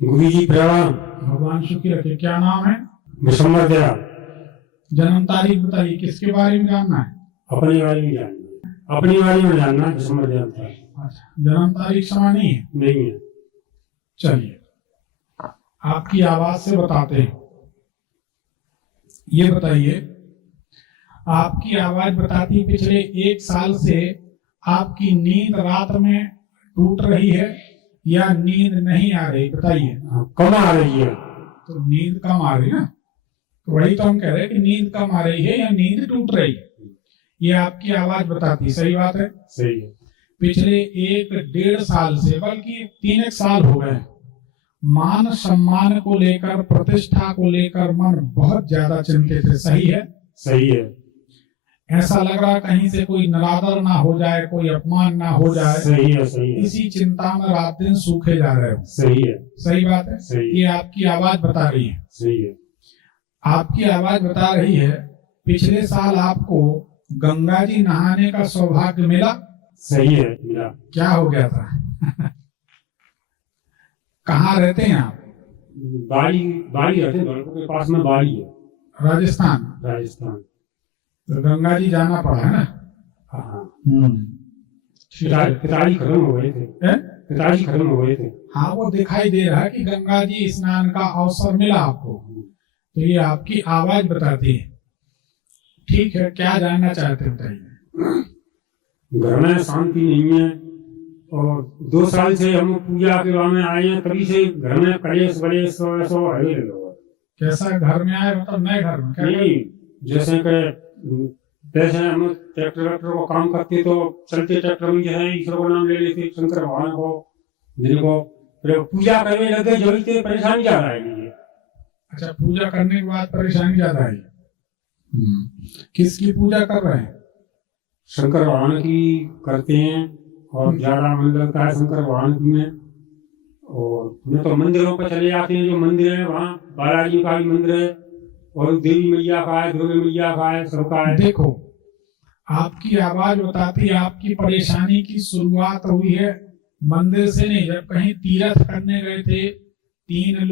गुरु जी प्रणाम। भगवान सुखी रखे। क्या नाम है? विशंबर दयाल। जन्म तारीख बताइए, किसके बारे में जानना है? अपने बारे में जानना, अपने बारे में जानना। विशंबर दयाल था। अच्छा, जन्म तारीख समय नहीं है? नहीं है। चलिए आपकी आवाज से बताते हैं। ये बताइए, आपकी आवाज बताती है पिछले 1 साल से आपकी नींद रात में टूट रही है या नींद नहीं आ रही? बताइए। कम आ रही है। तो नींद कम आ रही है ना, तो वही तो हम कह रहे हैं कि नींद कम आ रही है या नींद टूट रही है, ये आपकी आवाज बताती है। सही बात है? सही है। पिछले 1-1.5 साल से, बल्कि 3 साल हो गए, मान सम्मान को लेकर, प्रतिष्ठा को लेकर मन बहुत ज्यादा चिंतित है। सही है? सही है। ऐसा लग रहा कहीं से कोई निरादर ना हो जाए, कोई अपमान ना हो जाए। सही है। सही है। इसी चिंता में रात दिन सूखे जा रहे हो। सही है। सही बात है? सही। ये आपकी आवाज बता रही है। सही है। आपकी आवाज बता रही है पिछले साल आपको गंगा जी नहाने का सौभाग्य मिला। सही है। मिला। क्या हो गया था? कहाँ रहते हैं आप? बाड़ी बाड़ी रहते हैं, के पास में बाड़ी है। राजस्थान। राजस्थान। तो गंगा जी जाना पड़ा है ना? हाँ। पिताजी खत्म हो गए थे। पिताजी खत्म हो गए थे। हाँ, वो दिखाई दे रहा है कि गंगा जी स्नान का अवसर मिला आपको, तो ये आपकी आवाज बताती है। ठीक है, क्या जानना चाहते हैं बताइए। घर में शांति नहीं है और 2 साल से हम पूजा के बाद में आए हैं, तभी से घर में कलेश बलेश सो हरे लोग। कैसा घर में आए? मतलब नए घर में? नहीं, जैसे कि हम ट्रैक्टर को काम करते तो चलते ट्रैक्टर में जो है ईश्वर को नाम ले लेते, शंकर भगवान को, दिन को फिर पूजा करने लगे, जब से परेशानी ज्यादा है। अच्छा, पूजा करने के बाद परेशानी ज्यादा है। किसकी पूजा कर रहे हैं? शंकर भगवान की करते हैं और ज्यादा मन लगता है शंकर भगवान की में। और मैं तो मंदिरों पर चले जाते हैं, जो मंदिर है वहाँ बालाजी का भी मंदिर है और देवी मैया का है, दुर्गा मैया का है, सबका है। देखो, आपकी आवाज बताती है आपकी परेशानी की शुरुआत हुई है मंदिर से नहीं। जब कहीं तीर्थ करने गए थे, 3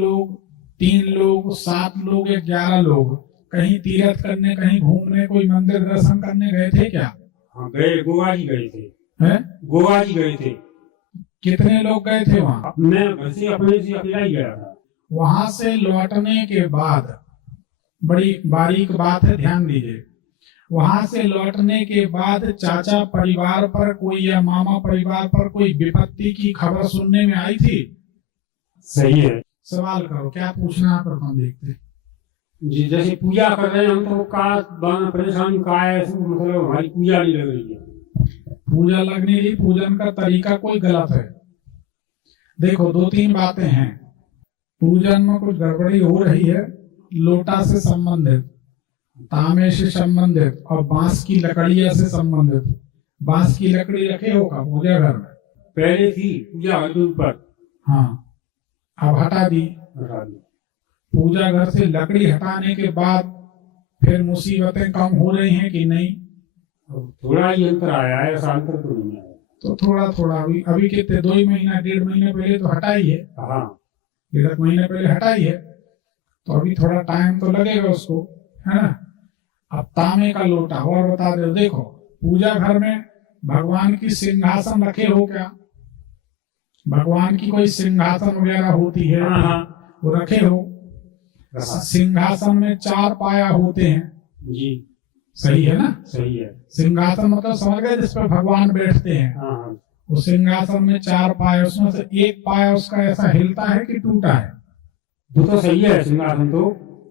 लोग, 7 लोग, 11 लोग, कहीं तीर्थ करने, कहीं घूमने, कोई मंदिर दर्शन करने गए थे क्या? हाँ, गए। गोवा जी गए थे। हैं? गोवा जी गए थे। कितने लोग गए थे वहाँ? मैं घर से अपने से अकेला ही गया था। वहां से लौटने के बाद, बड़ी बारीक बात है, ध्यान दीजिए, वहां से लौटने के बाद चाचा परिवार पर कोई या मामा परिवार पर कोई विपत्ति की खबर सुनने में आई थी? सही है। सवाल करो, क्या पूछना कर हम देखते जी। जैसे पूजा कर रहे हैं हम तो का परेशानी का है, मतलब हमारी पूजा नहीं लग रही है। पूजा लगने की, पूजन का तरीका कोई गलत है। देखो, 2-3 बातें हैं। पूजन में कुछ गड़बड़ी हो रही है, लोटा से संबंधित, तांबे से संबंधित और बांस की लकड़िया से संबंधित। बांस की लकड़ी रखे होगा पूजा घर में? पहले थी पूजा घर के ऊपर। हाँ, अब हटा दी। पूजा घर से लकड़ी हटाने के बाद फिर मुसीबतें कम हो रही हैं कि नहीं? थोड़ा ही अंतर आया है, ऐसा अंतर तो नहीं आया। तो थोड़ा थोड़ा अभी कितने 2 महीना 1.5 महीने पहले तो हटाई है। हाँ, 1.5 महीने पहले हटाई है, तो अभी थोड़ा टाइम तो लगेगा उसको, है ना? अब तांबे का लोटा और बता दो। देखो, पूजा घर में भगवान की सिंहासन रखे हो क्या? भगवान की कोई सिंहासन वगैरह होती है? हाँ, वो रखे हो? सिंहासन में 4 पाया होते हैं जी। सही है ना? सही है। सिंहासन मतलब समझ गए, जिस पर भगवान बैठते हैं। हाँ। उस सिंहासन में 4 पाया, उसमें से 1 पाया उसका ऐसा हिलता है कि टूटा है? वो तो सही है सिंहासन तो,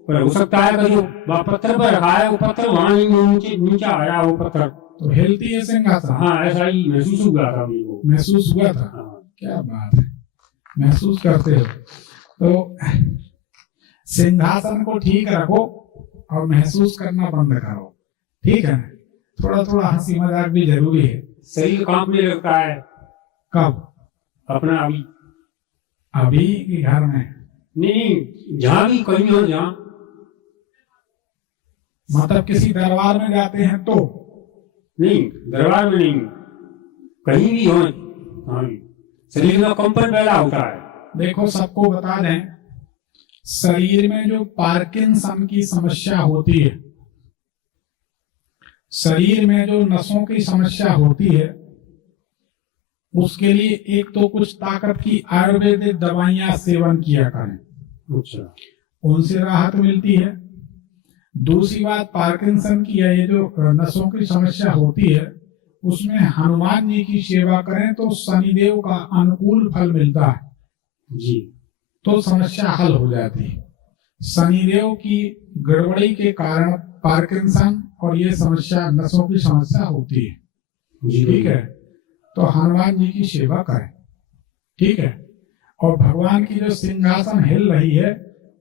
पर हो सकता है कि जो पत्थर पर रखा है वो पत्थर वहाँ नीचे आया, वो पत्थर तो हिलती है सिंहासन। हाँ, ऐसा ही महसूस हुआ था मेरे को। महसूस हुआ था? हाँ। क्या बात है, महसूस करते हो। तो सिंहासन को ठीक रखो और महसूस करना बंद करो, ठीक है? थोड़ा थोड़ा हंसी मजाक भी जरूरी है। शरीर कांपने लगता है। कब? अपना अभी के घर में? नहीं, जहाँ भी कहीं हो, जहाँ मतलब किसी दरबार में जाते हैं तो? नहीं, दरबार में नहीं, कहीं भी हो। हाँ, शरीर में कंपन पैदा होता है। देखो सबको बता दें, शरीर में जो पार्किंसन की समस्या होती है, शरीर में जो नसों की समस्या होती है, उसके लिए एक तो कुछ ताकत की आयुर्वेदिक दवाइयां सेवन किया करें, अच्छा, उनसे राहत मिलती है। दूसरी बात, पार्किंसन की है, ये जो नसों की समस्या होती है, उसमें हनुमान जी की सेवा करें तो शनिदेव का अनुकूल फल मिलता है जी, तो समस्या हल हो जाती है। शनिदेव की गड़बड़ी के कारण पार्किंसन और ये समस्या, नसों की समस्या होती है। जी, ठीक है, तो हनुमान जी की सेवा करें। ठीक है, और भगवान की जो सिंहासन हिल रही है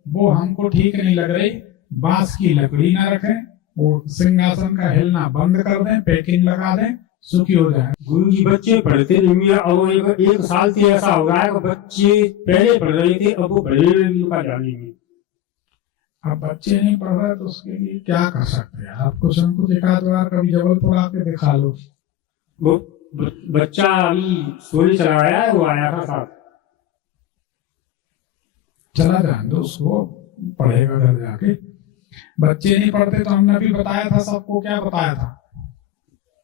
वो हमको ठीक नहीं लग रही, बांस की लकड़ी ना रखें, वो सिंहासन का हिलना बंद कर दें, पैकिंग लगा दें, सुखी हो जाए। गुरु जी बच्चे पढ़ते नहीं है, और एक साल से ऐसा हो रहा है कि बच्चे पहले पढ़ रहे थे, अब वो पढ़ने का जाने नहीं। अब बच्चे नहीं पढ़ रहे तो उसके लिए क्या कर सकते हैं आप? कुछ हमको दिखा दो यार, कभी जबलपुर आके दिखा लो। वो बच्चा अभी सोने चला गया है, वो आया था साथ। चला जाए दो उसको, पढ़ेगा घर जाके। बच्चे नहीं पढ़ते तो हमने भी बताया था सबको, क्या बताया था?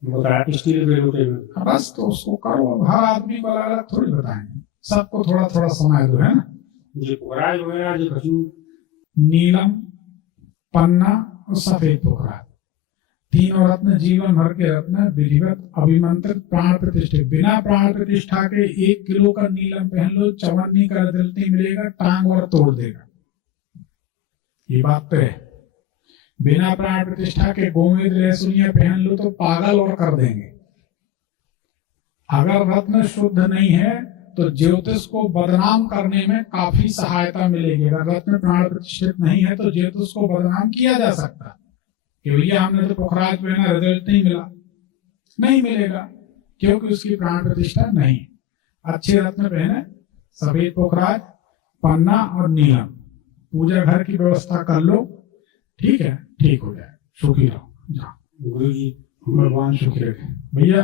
बताया स्टील के लोटे में। बस तो उसको करो, हर आदमी को अलग अलग थोड़ी बताएंगे, सबको थोड़ा थोड़ा समय दो, है ना। ये पोखराज वगैरह जो खजूर, नीलम, पन्ना और सफेद पोखराज, तीनों रत्न जीवन भर के रत्न, विधिवत अभिमंत्रित प्राण प्रतिष्ठित। बिना प्राण प्रतिष्ठा के 1 किलो का नीलम पहन लो, चवन्नी का रिजल्ट नहीं मिलेगा, टांग और तोड़ देगा। ये बात तो है। बिना प्राण प्रतिष्ठा के गोमेद लहसुनिया पहन लो तो पागल और कर देंगे। अगर रत्न शुद्ध नहीं है तो ज्योतिष को बदनाम करने में काफी सहायता मिलेगी। अगर रत्न प्राण प्रतिष्ठित नहीं है तो ज्योतिष को बदनाम किया जा सकता कि भैया हमने तो पुखराज पहना, रिजल्ट नहीं मिला। नहीं मिलेगा, क्योंकि उसकी प्राण प्रतिष्ठा नहीं। अच्छे रत्न पहने, सफेद पुखराज, पन्ना और नीलम, पूजा घर की व्यवस्था कर लो, ठीक है, ठीक हो जाए, सुखी रहो। गुरु जी भगवान सुखी रखे भैया।